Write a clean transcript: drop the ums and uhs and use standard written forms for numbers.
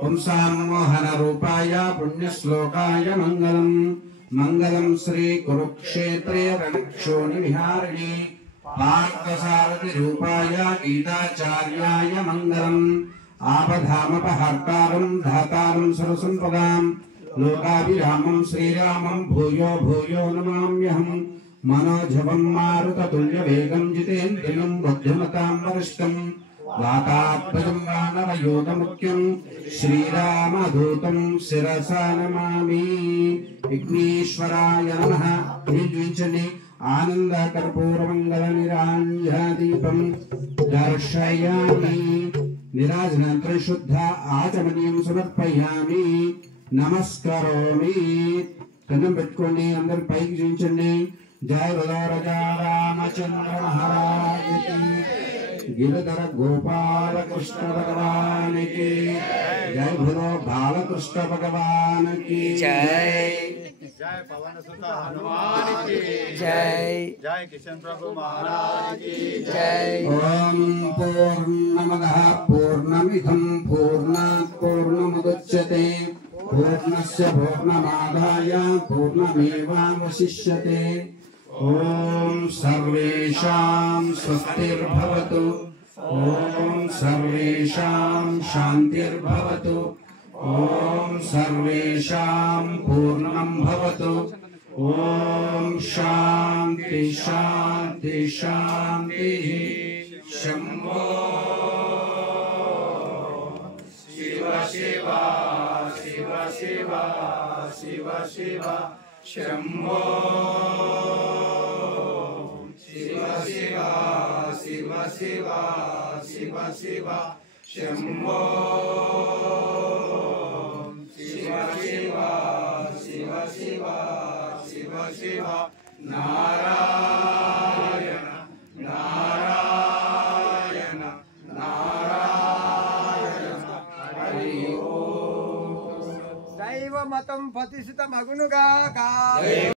पुंसामोहनरूपाय पुण्यश्लोकाय मंगलम मंगलम श्री कुरुक्षेत्रे रणक्षोणिविहारिणे पार्थसारथिरूपाय गीताचार्याय मंगलम आपधामपहर्तारं धातारं सर्वसंपदां लोकाभिरामं श्रीरामं भूयो भूयो नमाम्यहम् मनोजवं मारुततुल्यवेगं जितेन्द्रियं बुद्धिमतां वरिष्ठं वातात्मजं वानरयोगमुख्यं श्रीरामदूतं शिरसा नमामि। विघ्नेश्वराय नमः। निर्विंचने आनन्दकर्पूरमङ्गलनिराञ्जनदीपं दर्शयामि। निराजनानन्तरं शुद्ध आचमनीयं समर्पयामि। नमस्करोमि। దండం పెట్టుకోండి, అందరూ పైకి చూపించండి। జయ రాజా రామచంద్ర మహారాజుకి, గిరిధర గోపాలకృష్ణ భగవానికి జయ, భులో బాలకృష్ణ భగవానికి జయ, जय पवन सुत हनुमान की जय, जय किशन प्रभु महाराज की जय। ओम पूर्णमदः पूर्णमिदं पूर्णात् पूर्णमुदच्यते पूर्णस्य पूर्णमादाय पूर्णमेवावशिष्यते। ओम सर्वेषां स्वस्तिर्भवतु। ओम सर्वेषां शान्तिर्भवतु। ओम सर्वेषां पूर्णं भवतु। ओम शांति शांति शांति। शंभो शिव शिव शिव शिव शिव शिव शंभो शिव शिव शिव शिव शिव शिव शंभो शिव शिव शिव शिव शिव शिव नारायण नारायण नारायण हरि ओम। దైవ మతం ప్రతిష్ఠిత మగునుగాక।